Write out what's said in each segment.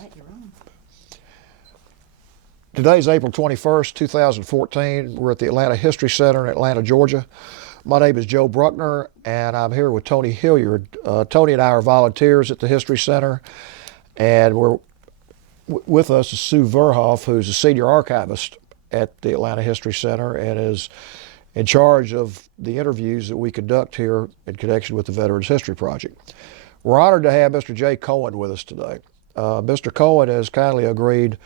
right, you're on. Today's April 21st, 2014. We're at the Atlanta History Center in Atlanta, Georgia. My name is Joe Bruckner, and I'm here with Tony Hilliard. Tony and I are volunteers at the History Center, and with us is Sue Verhoff, who's a senior archivist at the Atlanta History Center and is in charge of the interviews that we conduct here in connection with the Veterans History Project. We're honored to have Mr. J. Cohen with us today. Mr. Cohen has kindly agreed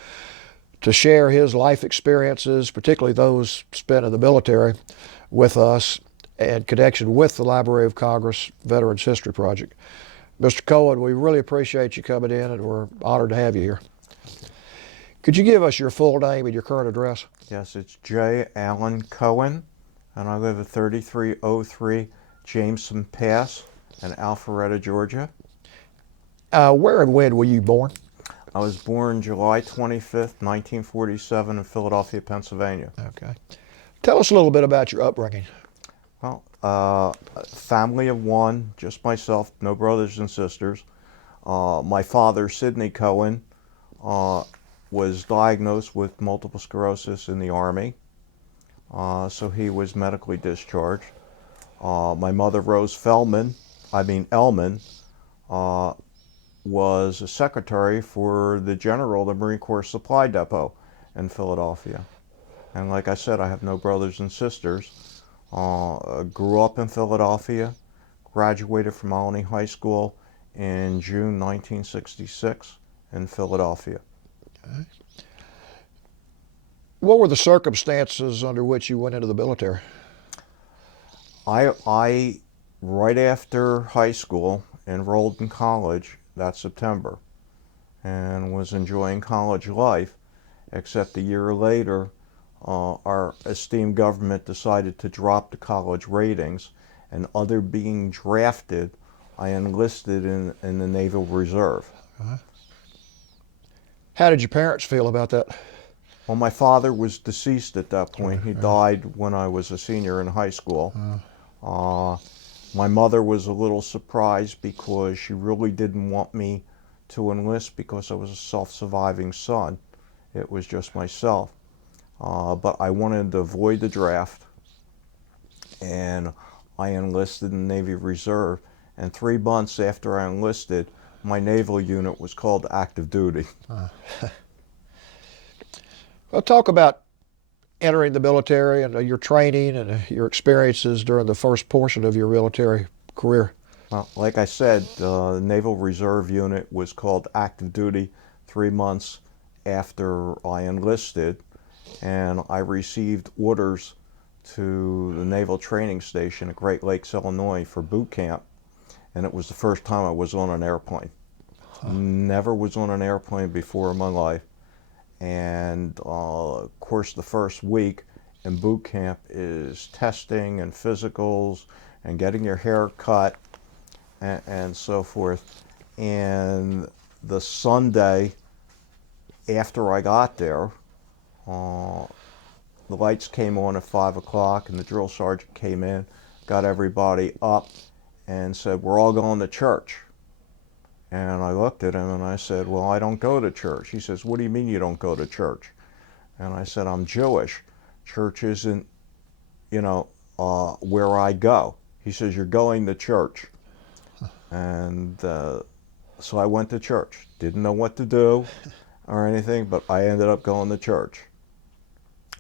to share his life experiences, particularly those spent in the military, with us in connection with the Library of Congress Veterans History Project. Mr. Cohen, we really appreciate you coming in, and we're honored to have you here. Could you give us your full name and your current address? Yes, it's J. Allen Cohen, and I live at 3303 Jameson Pass in Alpharetta, Georgia. Where and when were you born? I was born July 25th, 1947 in Philadelphia, Pennsylvania. Okay. Tell us a little bit about your upbringing. Well, family of one, just myself, no brothers and sisters. My father, Sidney Cohen, was diagnosed with multiple sclerosis in the Army, so he was medically discharged. My mother, Rose Ellman, was a secretary for the general of the Marine Corps Supply Depot in Philadelphia. And like I said, I have no brothers and sisters. Grew up in Philadelphia, graduated from Allen High School in June 1966 in Philadelphia. Okay. What were the circumstances under which you went into the military? I right after high school, enrolled in college that September and was enjoying college life, except a year later our esteemed government decided to drop the college ratings, and other being drafted, I enlisted in the Naval Reserve. Uh-huh. How did your parents feel about that? Well, my father was deceased at that point. He died when I was a senior in high school. My mother was a little surprised because she really didn't want me to enlist because I was a self-surviving son. It was just myself. But I wanted to avoid the draft, and I enlisted in the Navy Reserve. And 3 months after I enlisted, my naval unit was called active duty. Well, talk about entering the military and your training and your experiences during the first portion of your military career. Well, like I said, the Naval Reserve unit was called active duty 3 months after I enlisted, and I received orders to the Naval Training Station at Great Lakes, Illinois for boot camp, and it was the first time I was on an airplane. Never was on an airplane before in my life. And of course, the first week in boot camp is testing and physicals and getting your hair cut and so forth. And the Sunday after I got there, the lights came on at 5 o'clock, and the drill sergeant came in, got everybody up, and said, "We're all going to church." And I looked at him and I said, "Well, I don't go to church." He says, "What do you mean you don't go to church?" And I said, "I'm Jewish. Church isn't, where I go." He says, "You're going to church." And so I went to church. Didn't know what to do or anything, but I ended up going to church.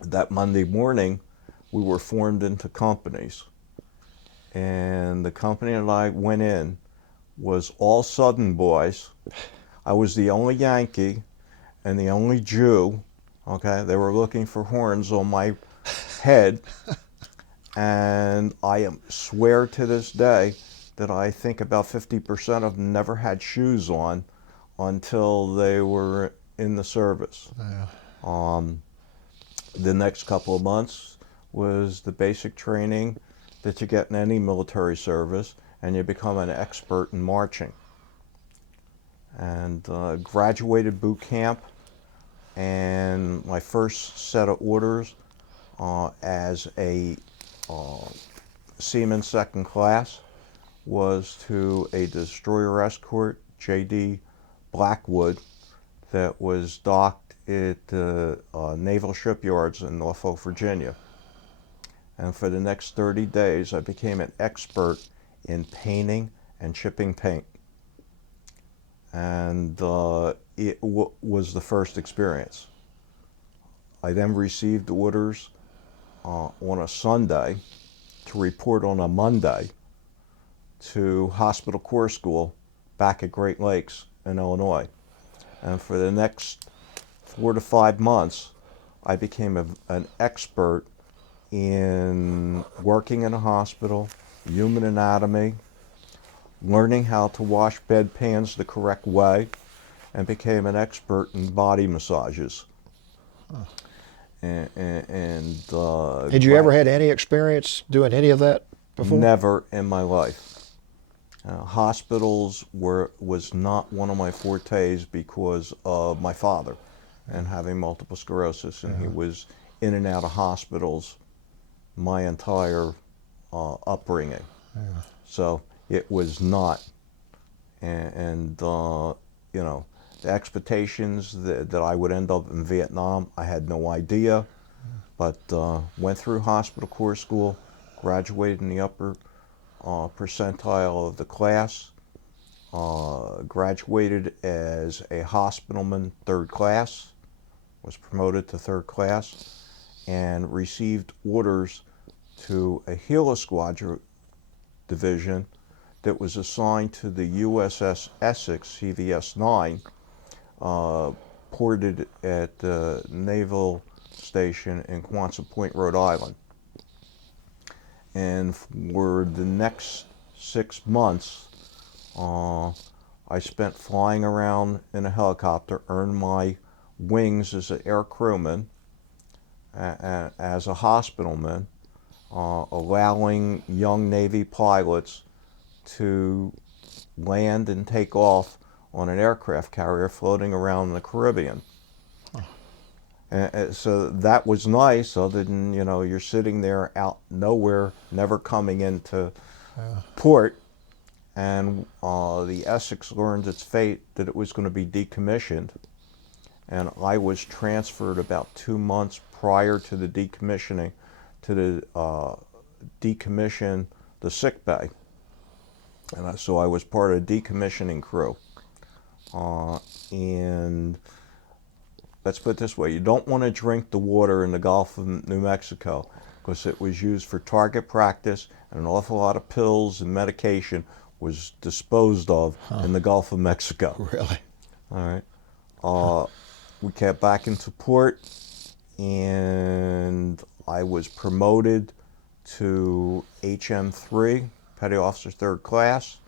That Monday morning, we were formed into companies. And the company that I went in was all Southern boys. I was the only Yankee and the only Jew. Okay, they were looking for horns on my head, and I swear to this day that I think about 50% of them never had shoes on until they were in the service. Yeah. The next couple of months was the basic training that you get in any military service, and you become an expert in marching. And graduated boot camp, and my first set of orders as a seaman second class was to a destroyer escort, J.D. Blackwood, that was docked at the naval shipyards in Norfolk, Virginia. And for the next 30 days, I became an expert in painting and chipping paint. And it was the first experience. I then received orders on a Sunday to report on a Monday to Hospital Corps School back at Great Lakes in Illinois. And for the next 4 to 5 months, I became an expert in working in a hospital, human anatomy, learning how to wash bedpans the correct way, and became an expert in body massages. Huh. Had you ever had any experience doing any of that before? Never in my life. Hospitals was not one of my fortes because of my father and having multiple sclerosis, and he was in and out of hospitals my entire upbringing. So it was not, and you know, the expectations that I would end up in Vietnam, I had no idea, but went through Hospital Corps School, graduated in the upper percentile of the class, graduated as a hospitalman 3rd class, was promoted to 3rd class, and received orders to a Helo Squadron division that was assigned to the USS Essex CVS-9, ported at the Naval Station in Quonset Point, Rhode Island. And for the next 6 months, I spent flying around in a helicopter, earned my wings as an air crewman, as a hospitalman, allowing young Navy pilots to land and take off on an aircraft carrier floating around the Caribbean. And so that was nice, other than, you know, you're sitting there out nowhere, never coming into port, and the Essex learned its fate that it was going to be decommissioned. And I was transferred about 2 months prior to the decommissioning to the decommission the sick bay. And so I was part of the decommissioning crew. And let's put it this way, you don't want to drink the water in the Gulf of New Mexico because it was used for target practice, and an awful lot of pills and medication was disposed of in the Gulf of Mexico. Really? All right. We kept back into port, and I was promoted to HM3, Petty Officer 3rd Class,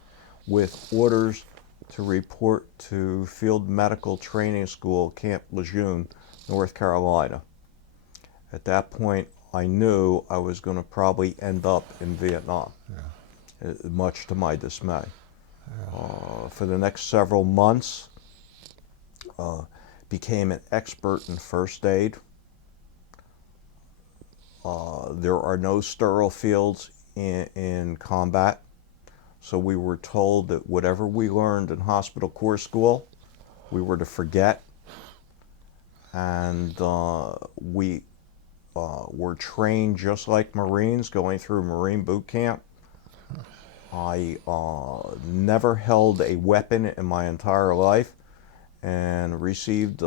with orders to report to Field Medical Training School, Camp Lejeune, North Carolina. At that point, I knew I was going to probably end up in Vietnam, much to my dismay. For the next several months, became an expert in first aid. There are no sterile fields in combat. So we were told that whatever we learned in Hospital Corps School, we were to forget. And we were trained just like Marines, going through Marine boot camp. I never held a weapon in my entire life, and received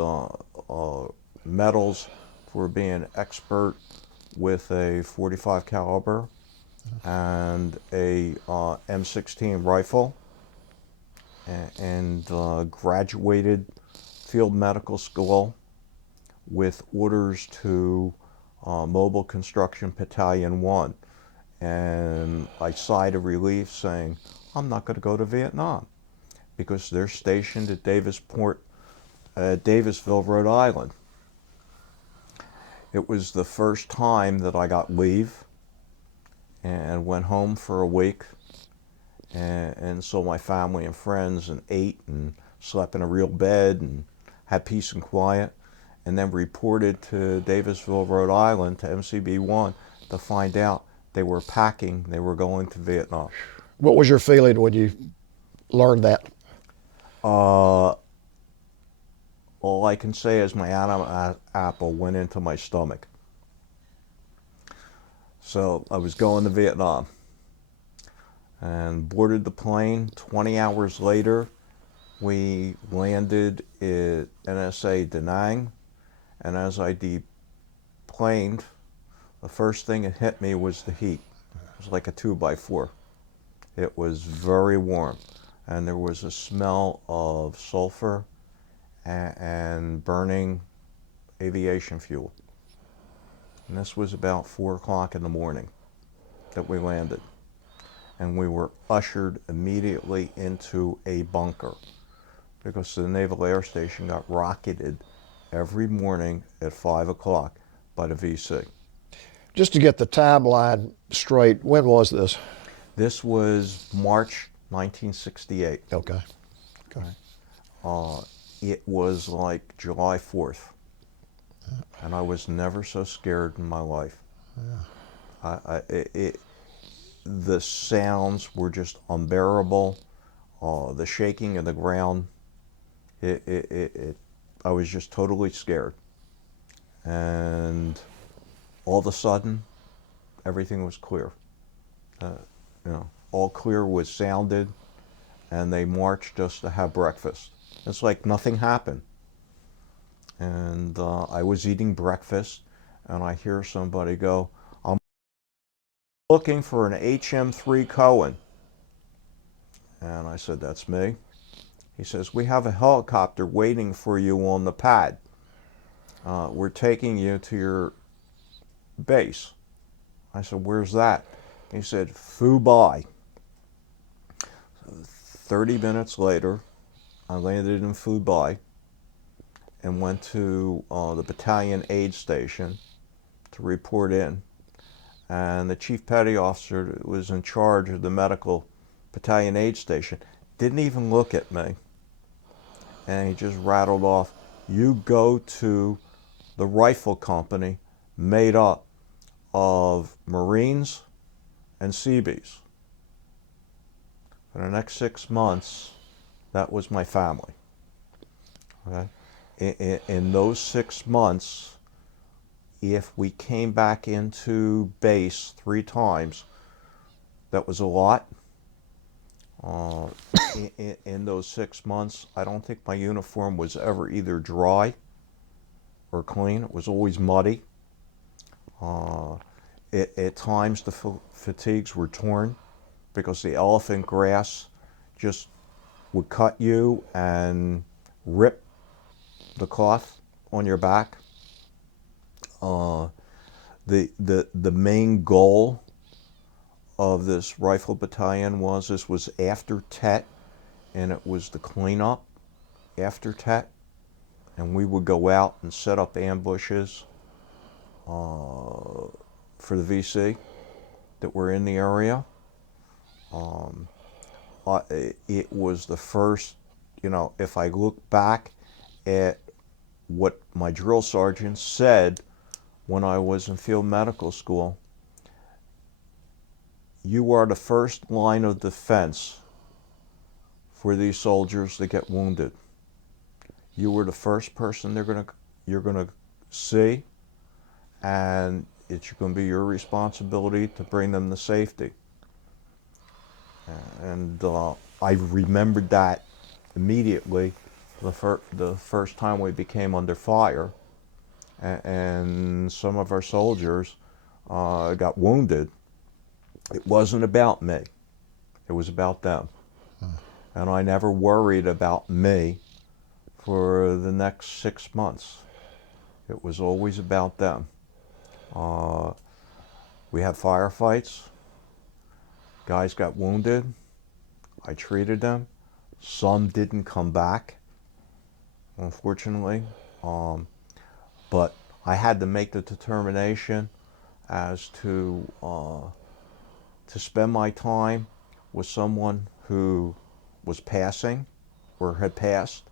medals for being expert with a .45 caliber and a M16 rifle, and graduated field medical school with orders to Mobile Construction Battalion 1. And I sighed of relief saying, I'm not going to go to Vietnam, because they're stationed at Davisville, Rhode Island. It was the first time that I got leave and went home for a week, and saw my family and friends, and ate and slept in a real bed and had peace and quiet, and then reported to Davisville, Rhode Island, to MCB 1 to find out they were packing, they were going to Vietnam. What was your feeling when you learned that? all I can say is my Adam apple went into my stomach. So I was going to Vietnam and boarded the plane. 20 hours later, we landed at NSA Da Nang, and as I deplaned, the first thing that hit me was the heat. It was like a 2x4. It was very warm, and there was a smell of sulfur and burning aviation fuel. And this was about 4 o'clock in the morning that we landed. And we were ushered immediately into a bunker because the Naval Air Station got rocketed every morning at 5 o'clock by the VC. Just to get the timeline straight, when was this? This was March 1968. Okay. It was like July 4th. And I was never so scared in my life. The sounds were just unbearable. The shaking of the ground. I was just totally scared. And all of a sudden, everything was clear. All clear was sounded, and they marched us to have breakfast. It's like nothing happened. And I was eating breakfast, and I hear somebody go, "I'm looking for an HM3 Cohen." And I said, "That's me." He says, "We have a helicopter waiting for you on the pad. We're taking you to your base." I said, "Where's that?" He said, "Phu Bai." 30 minutes later, I landed in Phu Bai and went to the battalion aid station to report in. And the chief petty officer that was in charge of the medical battalion aid station didn't even look at me. And he just rattled off, "You go to the rifle company made up of Marines and Seabees." For the next 6 months, that was my family. Okay? In those 6 months, if we came back into base 3 times, that was a lot. In those 6 months, I don't think my uniform was ever either dry or clean. It was always muddy. At times, the fatigues were torn because the elephant grass just would cut you and rip the cloth on your back. The main goal of this rifle battalion was, this was after Tet, and it was the cleanup after Tet, and we would go out and set up ambushes for the VC that were in the area. It was the first, if I look back at what my drill sergeant said when I was in field medical school, you are the first line of defense for these soldiers that get wounded. You were the first person you're gonna see, and it's going to be your responsibility to bring them to safety. And I remembered that immediately the first time we became under fire, and some of our soldiers got wounded. It wasn't about me. It was about them. And I never worried about me for the next 6 months. It was always about them. We had firefights. Guys got wounded. I treated them. Some didn't come back, unfortunately. But I had to make the determination as to spend my time with someone who was passing or had passed,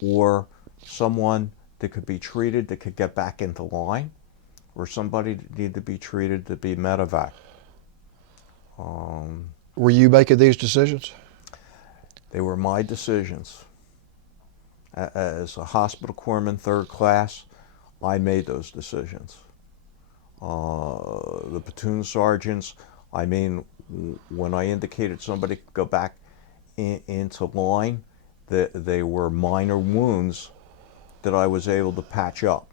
or someone that could be treated, that could get back into line, or somebody that needed to be treated to be medevac. Were you making these decisions? They were my decisions. As a hospital corpsman, third class, I made those decisions. The platoon sergeants, I mean, when I indicated somebody could go back into line, that they were minor wounds that I was able to patch up.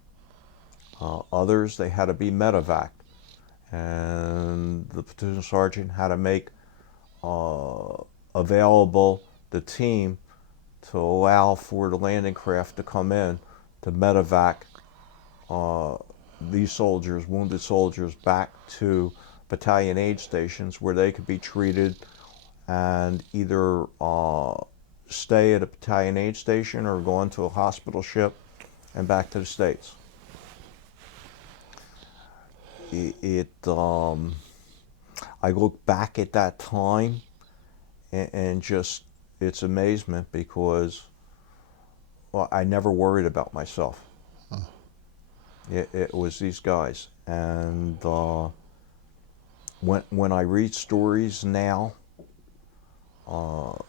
Others, they had to be medevac, and the platoon sergeant had to make available the team to allow for the landing craft to come in to medevac these soldiers, wounded soldiers, back to battalion aid stations where they could be treated and either stay at a battalion aid station or go into a hospital ship and back to the States. I look back at that time and just, it's amazement because, well, I never worried about myself. It was these guys. And when I read stories now, and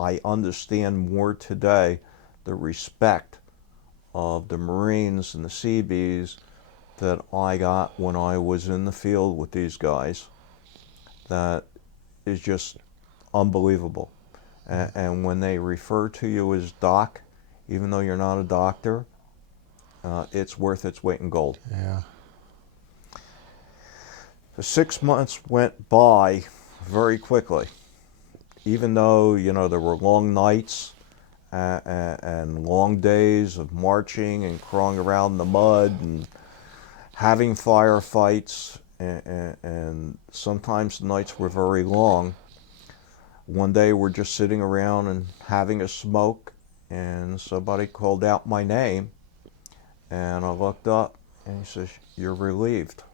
I understand more today the respect of the Marines and the Seabees that I got when I was in the field with these guys. That is just unbelievable. And when they refer to you as Doc, even though you're not a doctor, it's worth its weight in gold. Yeah. The 6 months went by very quickly, even though, you know, there were long nights and long days of marching and crawling around in the mud and having firefights, and sometimes the nights were very long. One day we're just sitting around and having a smoke, and somebody called out my name, and I looked up and he says, "You're relieved."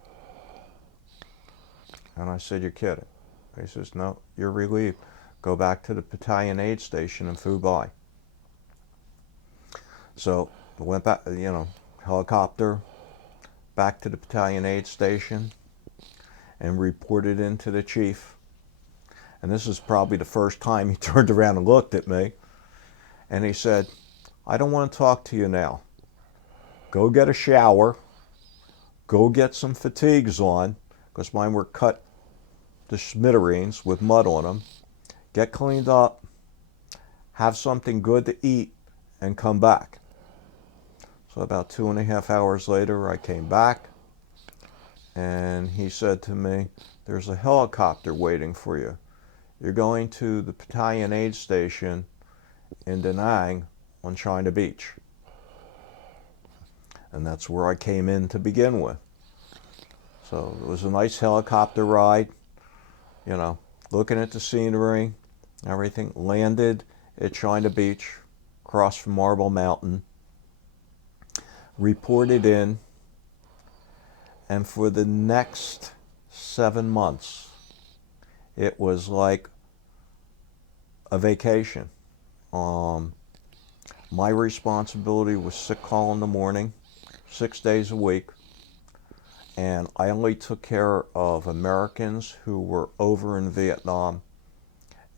And I said, "You're kidding." He says, "No, you're relieved. Go back to the battalion aid station in Fubai." So I went back, you know, helicopter, back to the battalion aid station and reported in to the chief. And this is probably the first time he turned around and looked at me. And he said, "I don't want to talk to you now. Go get a shower. Go get some fatigues on," because mine were cut to smithereens with mud on them. "Get cleaned up, have something good to eat, and come back." So about 2.5 hours later, I came back, and he said to me, "There's a helicopter waiting for you. You're going to the battalion aid station in Da Nang on China Beach." And that's where I came in to begin with. So it was a nice helicopter ride, you know, looking at the scenery, everything. Landed at China Beach, across from Marble Mountain, reported in, and for the next 7 months, it was like a vacation. My responsibility was sick call in the morning, 6 days a week, and I only took care of Americans who were over in Vietnam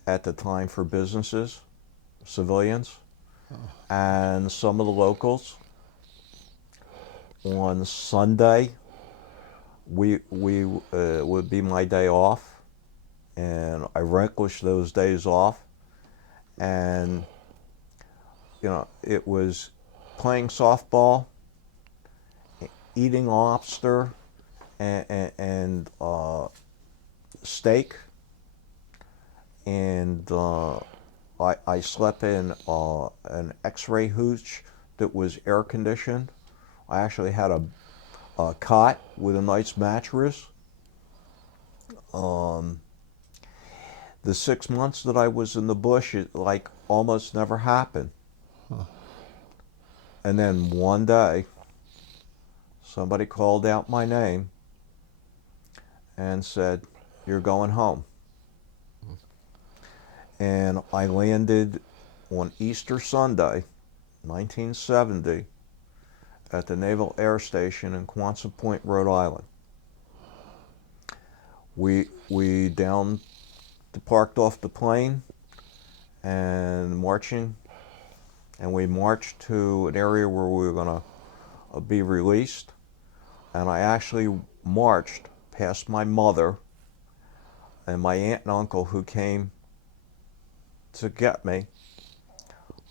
at the time for businesses, civilians, and some of the locals. On Sunday, we would be my day off, and I relinquished those days off, and you know, it was playing softball, eating lobster and steak, and I slept in an X-ray hooch that was air conditioned. I actually had a cot with a nice mattress. The 6 months that I was in the bush, it like almost never happened. And then one day, somebody called out my name and said, "You're going home." And I landed on Easter Sunday, 1970, at the Naval Air Station in Quonset Point, Rhode Island. We parked off the plane, and marching, and we marched to an area where we were going to be released. And I actually marched past my mother and my aunt and uncle who came to get me.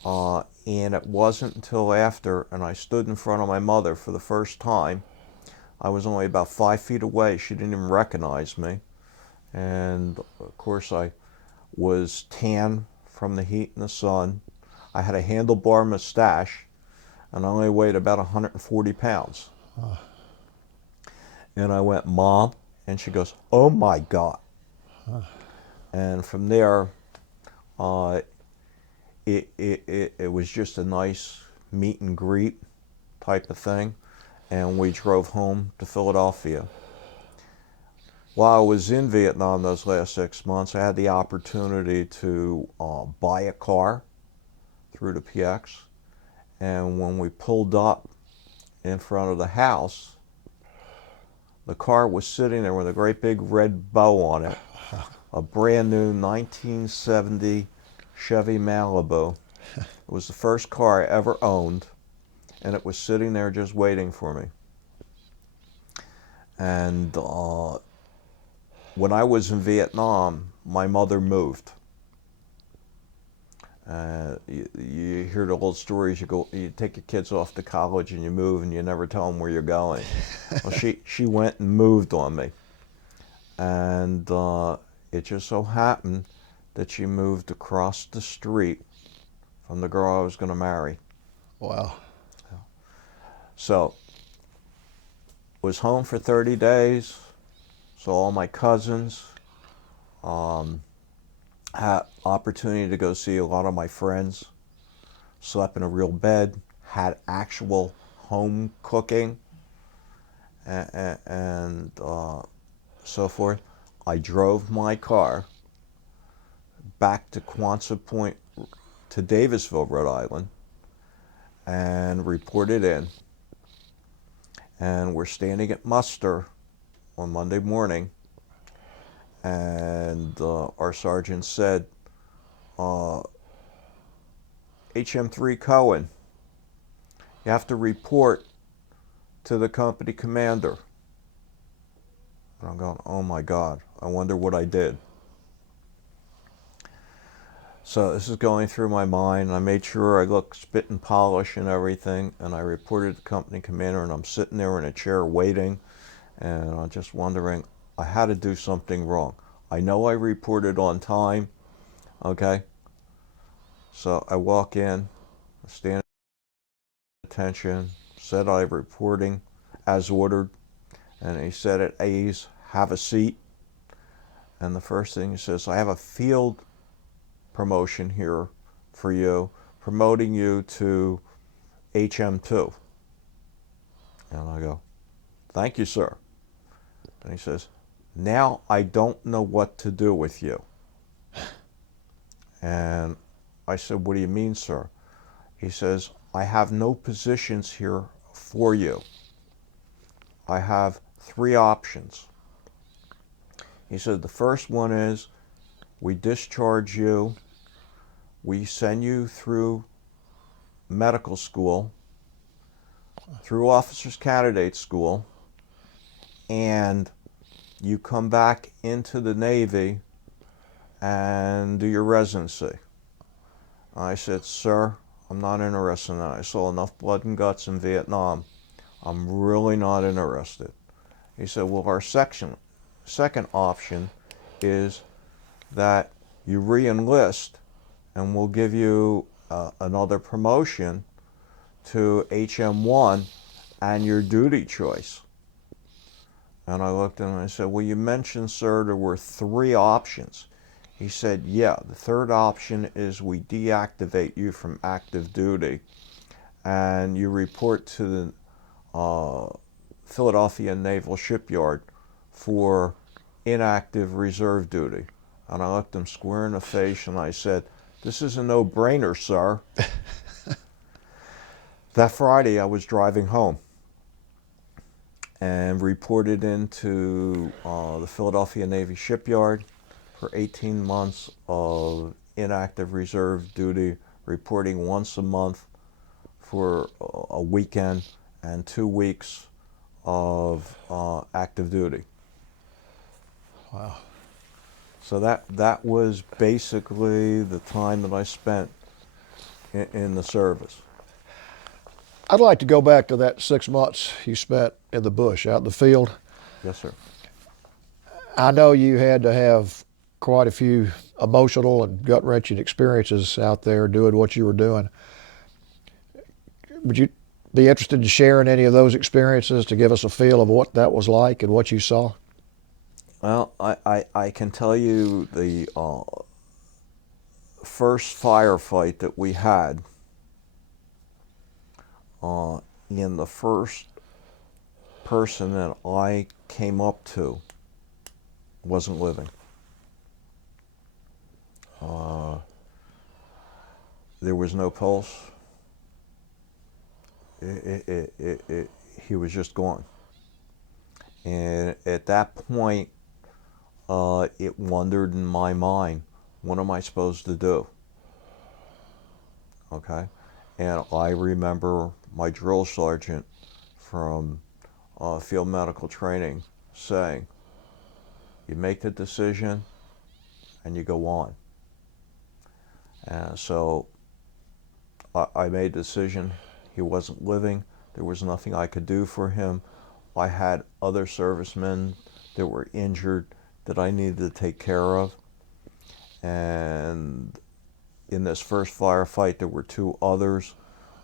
And it wasn't until after, and I stood in front of my mother for the first time. I was only about 5 feet away. She didn't even recognize me. And of course I was tan from the heat and the sun. I had a handlebar mustache, and I only weighed about 140 pounds. And I went, "Mom," and she goes, "Oh my God." And from there, it was just a nice meet and greet type of thing, and we drove home to Philadelphia. While I was in Vietnam those last 6 months, I had the opportunity to buy a car through the PX, and when we pulled up in front of the house, the car was sitting there with a great big red bow on it, a brand new 1970 Chevy Malibu. It was the first car I ever owned, and it was sitting there just waiting for me. And when I was in Vietnam, my mother moved. You hear the old stories. You take your kids off to college and you move, and you never tell them where you're going. Well, she went and moved on me, and it just so happened that she moved across the street from the girl I was going to marry. Wow. So, was home for 30 days, saw all my cousins, had opportunity to go see a lot of my friends, slept in a real bed, had actual home cooking, and so forth. I drove my car back to Quonset Point to Davisville, Rhode Island, and reported in. And we're standing at muster on Monday morning, and our sergeant said, HM3 Cohen, you have to report to the company commander. And I'm going, oh my God, I wonder what I did. So this is going through my mind. I made sure I looked spit and polish and everything, and I reported to the company commander, and I'm sitting there in a chair waiting, and I'm just wondering, I had to do something wrong. I know I reported on time, okay? So I walk in, I stand at attention, said I'm reporting as ordered, and he said at ease, have a seat. And the first thing he says, I have a field promotion here for you, promoting you to HM2. And I go, thank you, sir. And he says, now I don't know what to do with you. And I said, what do you mean, sir? He says, I have no positions here for you. I have 3 options. He said, the first one is we discharge you, we send you through medical school, through officers candidate school, and you come back into the Navy and do your residency. I said, sir, I'm not interested in that. I saw enough blood and guts in Vietnam. I'm really not interested. He said, well, our second option is that you re-enlist, and we'll give you another promotion to HM1 and your duty choice. And I looked at him and I said, well, you mentioned, sir, there were 3 options. He said, yeah, the third option is we deactivate you from active duty and you report to the Philadelphia Naval Shipyard for inactive reserve duty. And I looked him square in the face and I said, this is a no-brainer, sir. That Friday I was driving home and reported into the Philadelphia Navy Shipyard for 18 months of inactive reserve duty, reporting once a month for a weekend and 2 weeks of active duty. Wow. So that was basically the time that I spent in the service. I'd like to go back to that 6 months you spent in the bush, out in the field. Yes, sir. I know you had to have quite a few emotional and gut-wrenching experiences out there doing what you were doing. Would you be interested in sharing any of those experiences to give us a feel of what that was like and what you saw? Well, I can tell you the first firefight that we had, in the first person that I came up to wasn't living. There was no pulse. He was just gone. And at that point, it wondered in my mind, what am I supposed to do? Okay? And I remember my drill sergeant from field medical training saying, you make the decision and you go on. And so I made the decision. He wasn't living. There was nothing I could do for him. I had other servicemen that were injured that I needed to take care of. And in this first firefight, there were 2 others.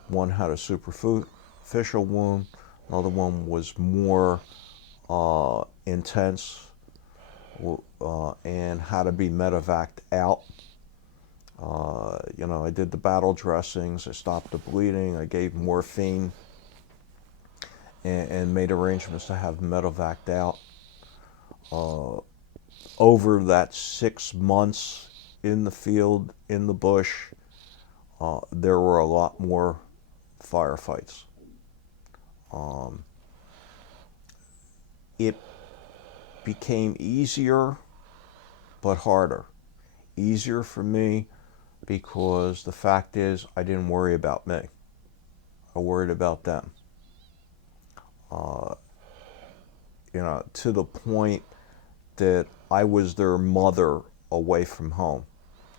One had a superficial wound. Another one was more intense and had to be medevaced out. I did the battle dressings. I stopped the bleeding. I gave morphine and made arrangements to have medevaced out. Over that 6 months in the field, in the bush, there were a lot more firefights. It became easier, but harder. Easier for me because the fact is I didn't worry about me. I worried about them. To the point that I was their mother away from home.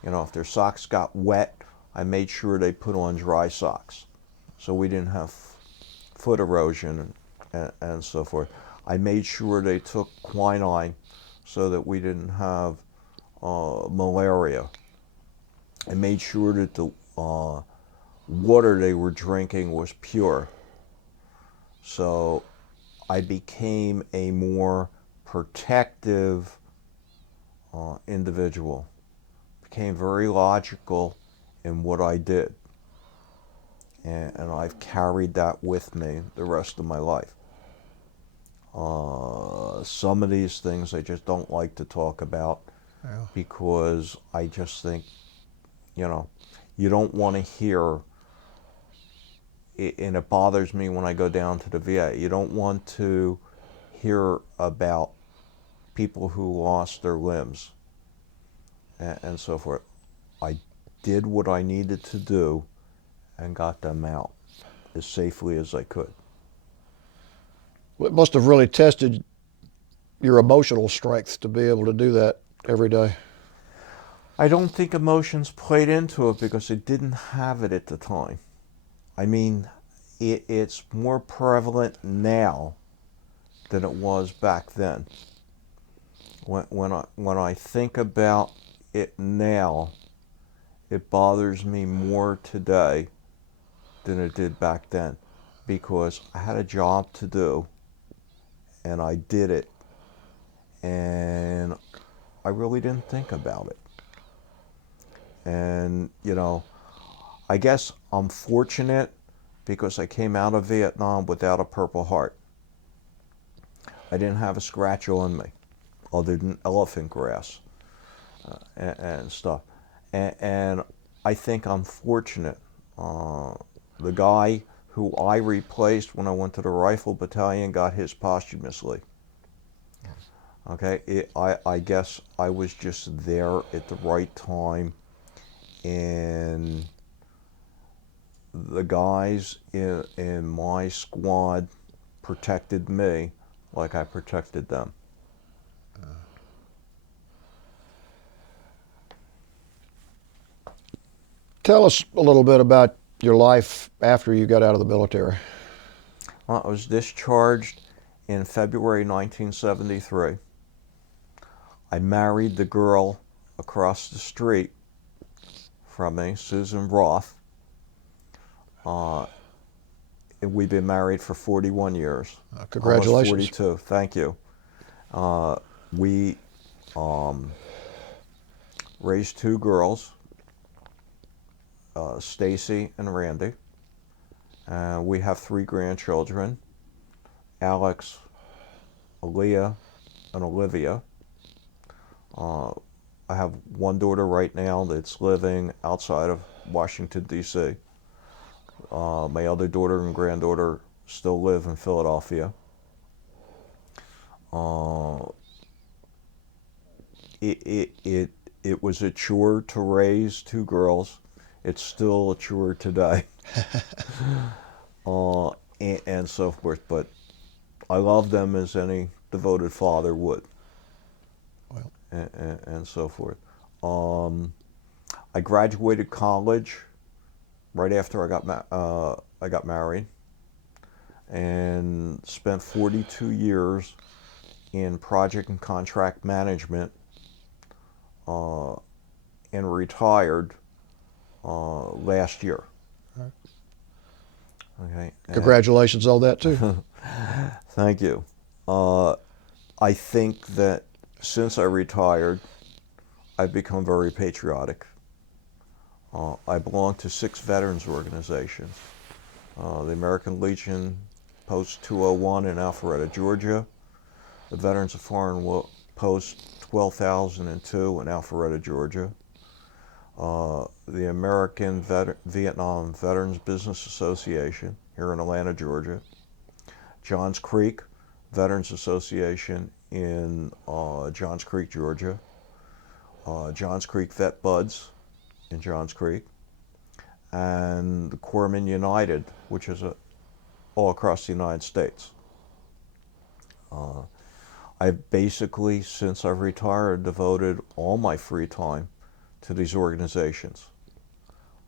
If their socks got wet, I made sure they put on dry socks so we didn't have foot erosion and so forth. I made sure they took quinine so that we didn't have malaria. I made sure that the water they were drinking was pure. So I became a more protective individual. Became very logical in what I did. And I've carried that with me the rest of my life. Some of these things I just don't like to talk about because I just think, you don't want to hear, and it bothers me when I go down to the VA, you don't want to hear about people who lost their limbs and so forth. I did what I needed to do and got them out as safely as I could. Well, it must have really tested your emotional strength to be able to do that every day. I don't think emotions played into it because I didn't have it at the time. I mean, it's more prevalent now than it was back then. When I think about it now, it bothers me more today than it did back then because I had a job to do and I did it and I really didn't think about it. And, I guess I'm fortunate because I came out of Vietnam without a Purple Heart. I didn't have a scratch on me other than elephant grass and stuff. And I think I'm fortunate. The guy who I replaced when I went to the Rifle Battalion got his posthumously. Okay, I guess I was just there at the right time and the guys in my squad protected me like I protected them. Tell us a little bit about your life after you got out of the military. I was discharged in February 1973. I married the girl across the street from me, Susan Roth. We've been married for 41 years. Congratulations. Almost 42. Thank you. We raised two girls, Stacy and Randy. We have three grandchildren, Alex, Aaliyah, and Olivia. I have one daughter right now that's living outside of Washington, D.C. My other daughter and granddaughter still live in Philadelphia. It was a chore to raise two girls. It's still a chore today. And so forth, but I love them as any devoted father would. Well. And so forth. I graduated college right after I got married, and spent 42 years in project and contract management, and retired last year. Okay. Congratulations on that too. Thank you. I think that since I retired, I've become very patriotic. I belong to 6 veterans organizations. The American Legion Post 201 in Alpharetta, Georgia. The Veterans of Foreign Post 12,002 in Alpharetta, Georgia. The American Vietnam Veterans Business Association here in Atlanta, Georgia. Johns Creek Veterans Association in Johns Creek, Georgia. Johns Creek Vet Buds in Johns Creek. And the Corpsman United, which is all across the United States. I've basically, since I've retired, devoted all my free time to these organizations.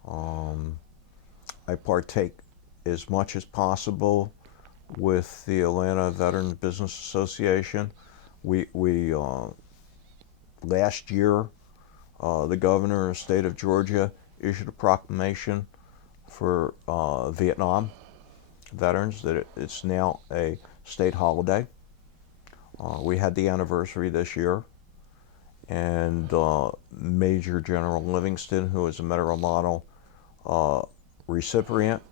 I partake as much as possible with the Atlanta Veterans Business Association. We last year, the governor of the state of Georgia issued a proclamation for Vietnam veterans that it's now a state holiday. We had the anniversary this year, and Major General Livingston, who is a Medal of Honor recipient,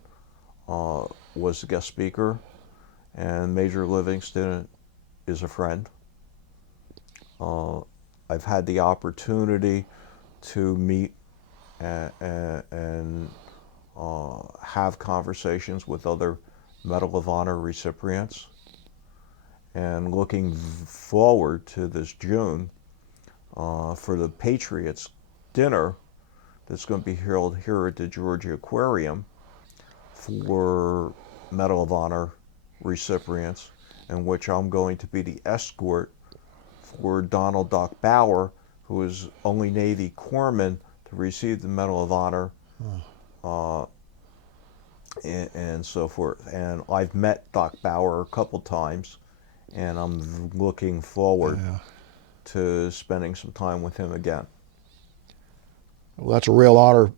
was the guest speaker, and Major Livingston is a friend. I've had the opportunity to meet and have conversations with other Medal of Honor recipients, and looking forward to this June for the Patriots dinner that's going to be held here at the Georgia Aquarium for Medal of Honor recipients, in which I'm going to be the escort for Donald Doc Bauer, who is only Navy corpsman to receive the Medal of Honor, and so forth. And I've met Doc Bauer a couple times, and I'm looking forward to spending some time with him again. Well, that's a real honor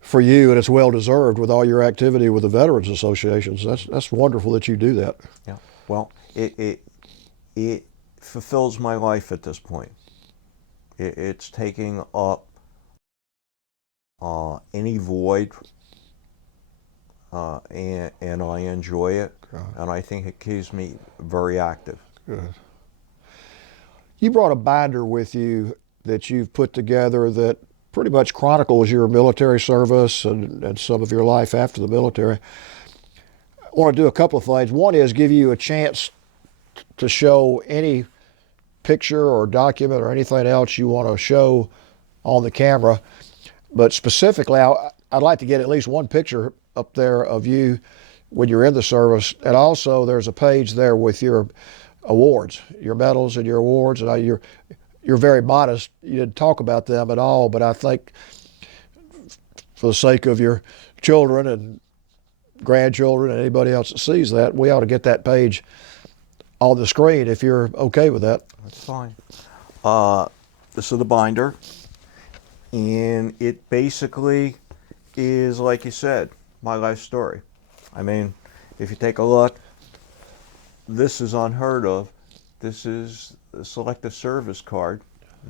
for you, and it's well deserved with all your activity with the Veterans Associations. That's wonderful that you do that. Yeah. Well, it fulfills my life at this point. It's taking up any void, and I enjoy it, and I think it keeps me very active. Good. You brought a binder with you that you've put together that pretty much chronicles your military service and some of your life after the military. I want to do a couple of things. One is give you a chance to show any picture or document or anything else you want to show on the camera. But specifically, I'd like to get at least one picture up there of you when you're in the service. And also, there's a page there with your awards, your medals and your awards. And you're very modest. You didn't talk about them at all, but I think for the sake of your children and grandchildren and anybody else that sees that, we ought to get that page on the screen if you're okay with that. That's fine. This is the binder, and it basically is, like you said, my life story. I mean, if you take a look, this is unheard of. This is a selective service card,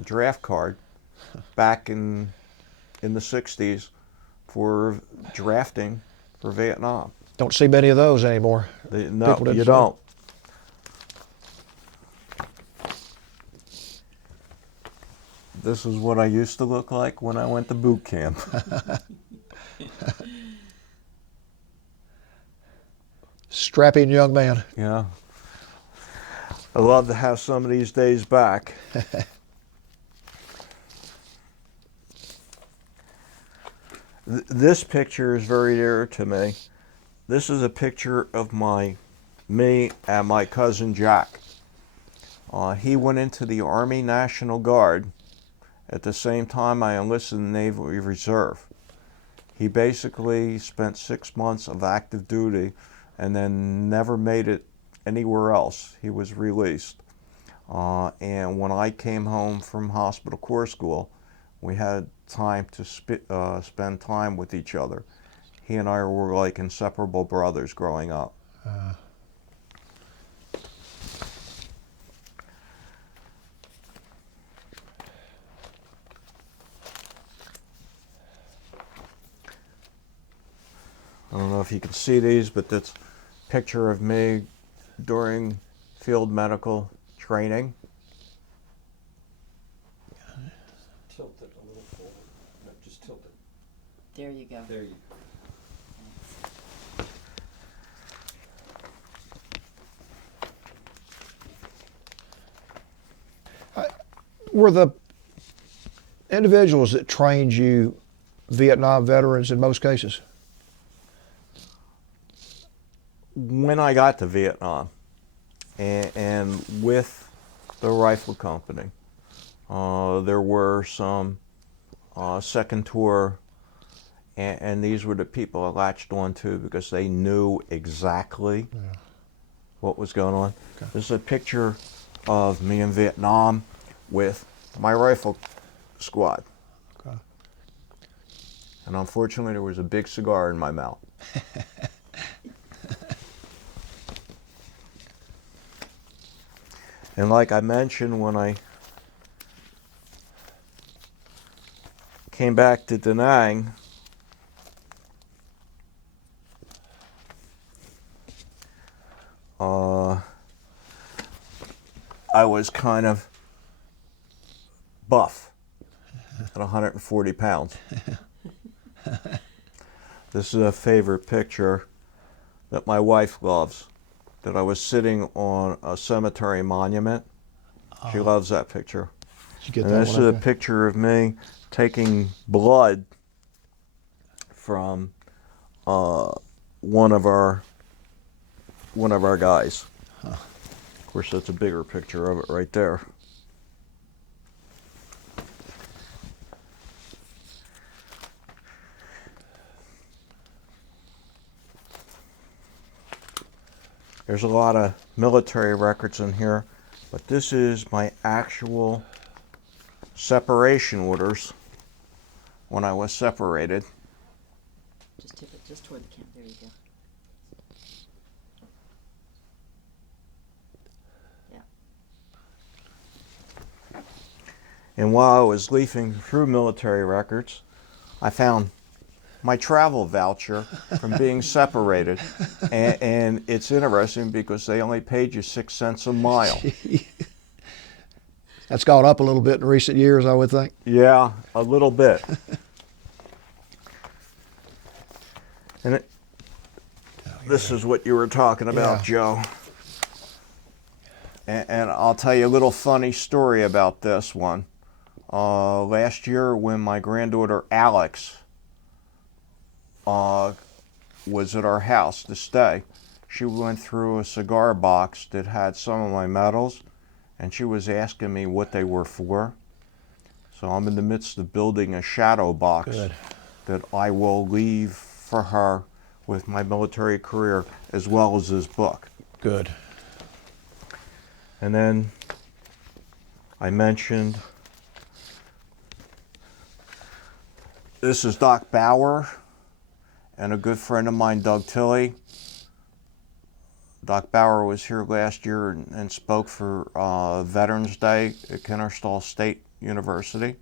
a draft card, back in the 60s for drafting for Vietnam. Don't see many of those anymore. No, People didn't you see don't. This is what I used to look like when I went to boot camp. Strapping young man. Yeah. I love to have some of these days back. This picture is very dear to me. This is a picture of me and my cousin Jack. He went into the Army National Guard at the same time I enlisted in the Naval Reserve. He basically spent 6 months of active duty and then never made it anywhere else. He was released. And when I came home from hospital corps school, we had time to spend time with each other. He and I were like inseparable brothers growing up. I don't know if you can see these, but that's a picture of me during field medical training. Tilt it a little forward. No, just tilt it. There you go. There you go. Were the individuals that trained you Vietnam veterans in most cases? When I got to Vietnam, and with the rifle company, there were some second tour, and these were the people I latched on to because they knew exactly what was going on. Okay. This is a picture of me in Vietnam with my rifle squad. Okay. And unfortunately, there was a big cigar in my mouth. And like I mentioned, when I came back to Da Nang, I was kind of buff at 140 pounds. This is a favorite picture that my wife loves, that I was sitting on a cemetery monument. She loves that picture. Did you get And that this is one a up there? picture of me taking blood from one of our guys. Of course, that's a bigger picture of it right there. There's a lot of military records in here, but this is my actual separation orders when I was separated. Just tip it just toward the camp. There you go. Yeah. And while I was leafing through military records, I found my travel voucher from being separated. And it's interesting because they only paid you 6 cents a mile. That's gone up a little bit in recent years, I would think. Yeah, a little bit. And this is what you were talking about, Yeah. Joe. And I'll tell you a little funny story about this one. last year when my granddaughter Alex was at our house to stay, she went through a cigar box that had some of my medals, and she was asking me what they were for. So I'm in the midst of building a shadow box Good. that I will leave for her with my military career as well as this book. Good. And then I mentioned this is Doc Bauer and a good friend of mine, Doug Tilley. Doc Bauer was here last year and spoke for Veterans Day at Kennesaw State University.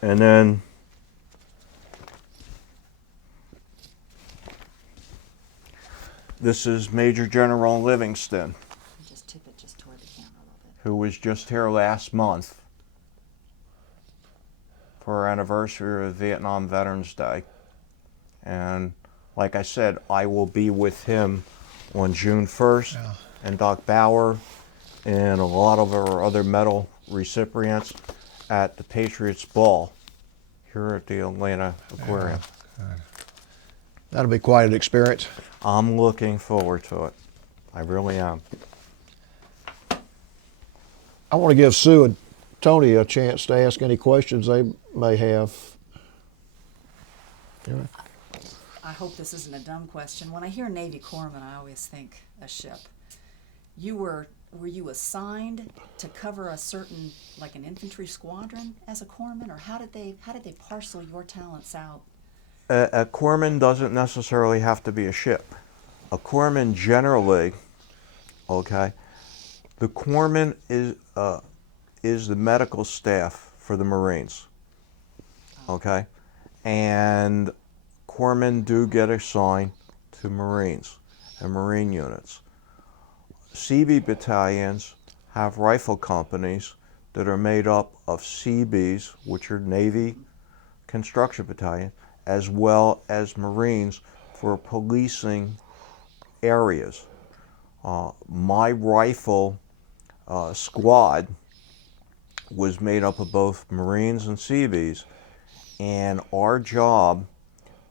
And then this is Major General Livingston, Just tip it just toward the camera a little bit. who was just here last month for our anniversary of Vietnam Veterans Day. And like I said, I will be with him on June 1st, Yeah. and Doc Bauer and a lot of our other medal recipients at the Patriots Ball here at the Atlanta Aquarium. That'll be quite an experience. I'm looking forward to it. I really am. I want to give Sue and Tony a chance to ask any questions they may have. Yeah. I hope this isn't a dumb question. When I hear Navy corpsman, I always think a ship. Were you assigned to cover a certain, like an infantry squadron as a corpsman, or how did they parcel your talents out? A corpsman doesn't necessarily have to be a ship. A corpsman generally, okay, the corpsman is the medical staff for the Marines, okay, and corpsmen do get assigned to Marines and Marine units. Seabee battalions have rifle companies that are made up of Seabees, which are Navy construction battalion, as well as Marines for policing areas. My rifle squad was made up of both Marines and Seabees, and our job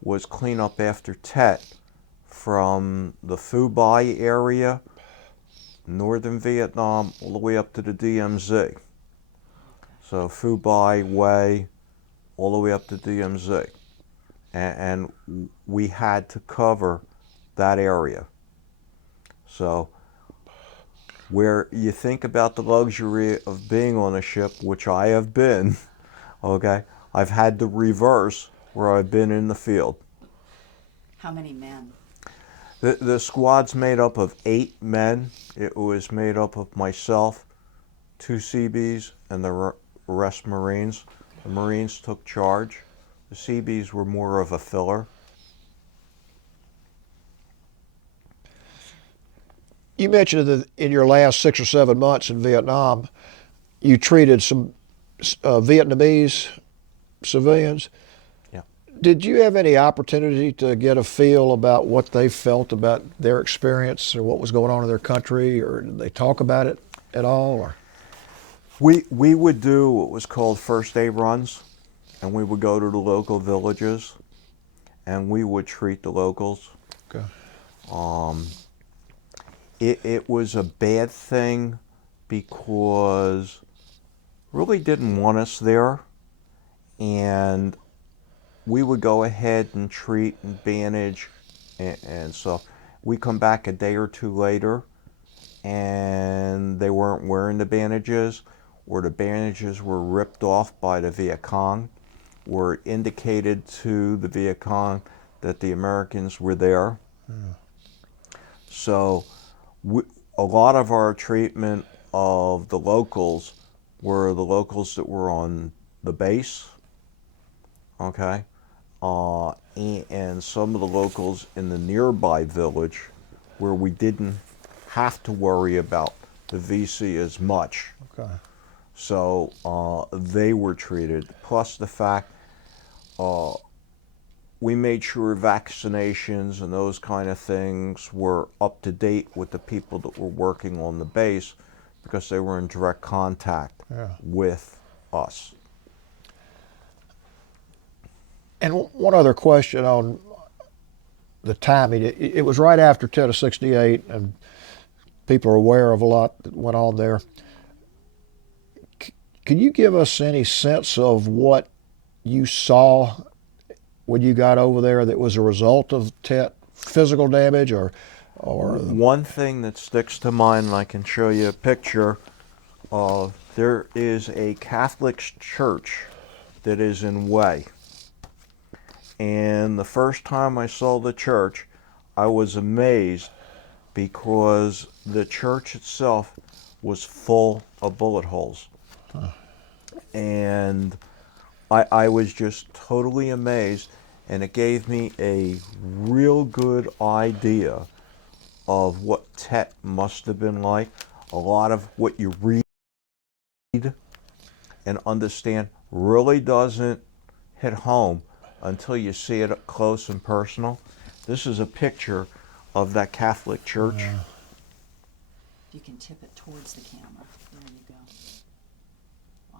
was clean up after Tet from the Phu Bai area, northern Vietnam, all the way up to the DMZ. So Phu Bai way, all the way up to DMZ. And we had to cover that area. So where you think about the luxury of being on a ship, which I have been, okay, I've had the reverse where I've been in the field. How many men? The squad's made up of 8 men. It was made up of myself, 2 Seabees, and the rest Marines. The Marines took charge. The Seabees were more of a filler. You mentioned that in your last 6 or 7 months in Vietnam, you treated some Vietnamese civilians. Yeah. Did you have any opportunity to get a feel about what they felt about their experience or what was going on in their country, or did they talk about it at all? Or? We would do what was called first aid runs, and we would go to the local villages, and we would treat the locals. Okay. It was a bad thing because really didn't want us there, and we would go ahead and treat and bandage and stuff. We come back a day or 2 later and they weren't wearing the bandages, or the bandages were ripped off by the Viet Cong, or it indicated to the Viet Cong that the Americans were there. Yeah. So a lot of our treatment of the locals were the locals that were on the base, okay, and some of the locals in the nearby village where we didn't have to worry about the VC as much. Okay. So they were treated, plus the fact we made sure vaccinations and those kind of things were up to date with the people that were working on the base, because they were in direct contact Yeah. with us. And one other question on the timing. It was right after Tet of 68, and people are aware of a lot that went on there. Can you give us any sense of what you saw when you got over there that was a result of Tet? Physical damage or One thing that sticks to mind, and I can show you a picture of, there is a Catholic church that is in Way. And the first time I saw the church, I was amazed because the church itself was full of bullet holes. And I was just totally amazed, and it gave me a real good idea of what Tet must have been like. A lot of what you read and understand really doesn't hit home until you see it up close and personal. This is a picture of that Catholic church. You can tip it towards the camera. There you go. Wow.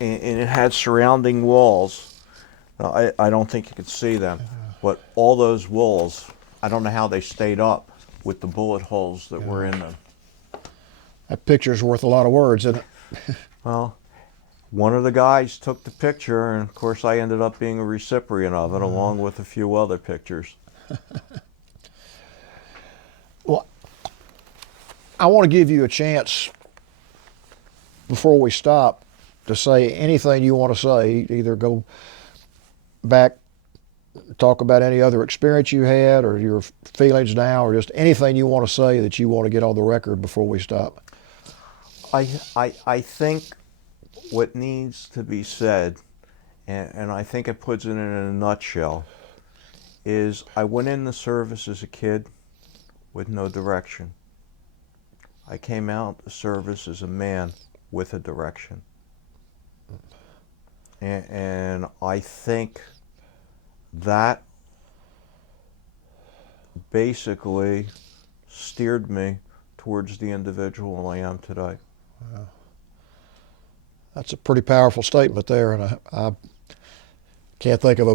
And it had surrounding walls. I don't think you could see them, but all those walls, I don't know how they stayed up with the bullet holes that were in them. that picture's worth a lot of words, isn't it? Well, one of the guys took the picture, and of course I ended up being a recipient of it, along with a few other pictures. Well, I want to give you a chance before we stop to say anything you want to say. Either go back, talk about any other experience you had or your feelings now, or just anything you want to say that you want to get on the record before we stop. I think what needs to be said, and I think it puts it in a nutshell, is I went in the service as a kid with no direction. I came out the service as a man with a direction. And I think that basically steered me towards the individual I am today. Wow. That's a pretty powerful statement there, and I can't think of a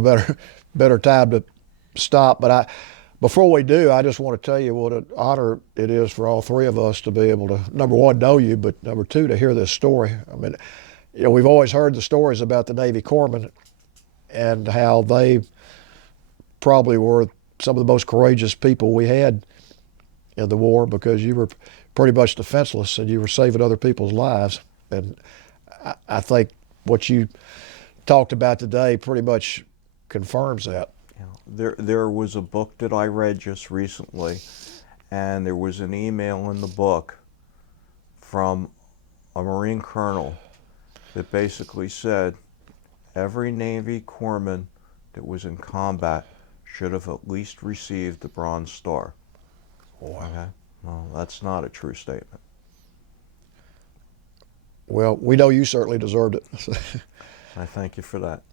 better time to stop. But before we do, I just want to tell you what an honor it is for all three of us to be able to, number one, know you, but number two, to hear this story. I mean, you know, we've always heard the stories about the Navy corpsmen and how they probably were some of the most courageous people we had in the war, because you were pretty much defenseless and you were saving other people's lives. And I think what you talked about today pretty much confirms that. There was a book that I read just recently, and there was an email in the book from a Marine colonel that basically said every Navy corpsman that was in combat should have at least received the Bronze Star. Wow. Okay? Well, that's not a true statement. Well, we know you certainly deserved it. I thank you for that.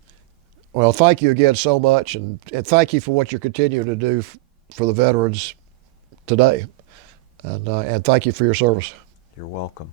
Well, thank you again so much, and thank you for what you're continuing to do for the veterans today. And thank you for your service. You're welcome.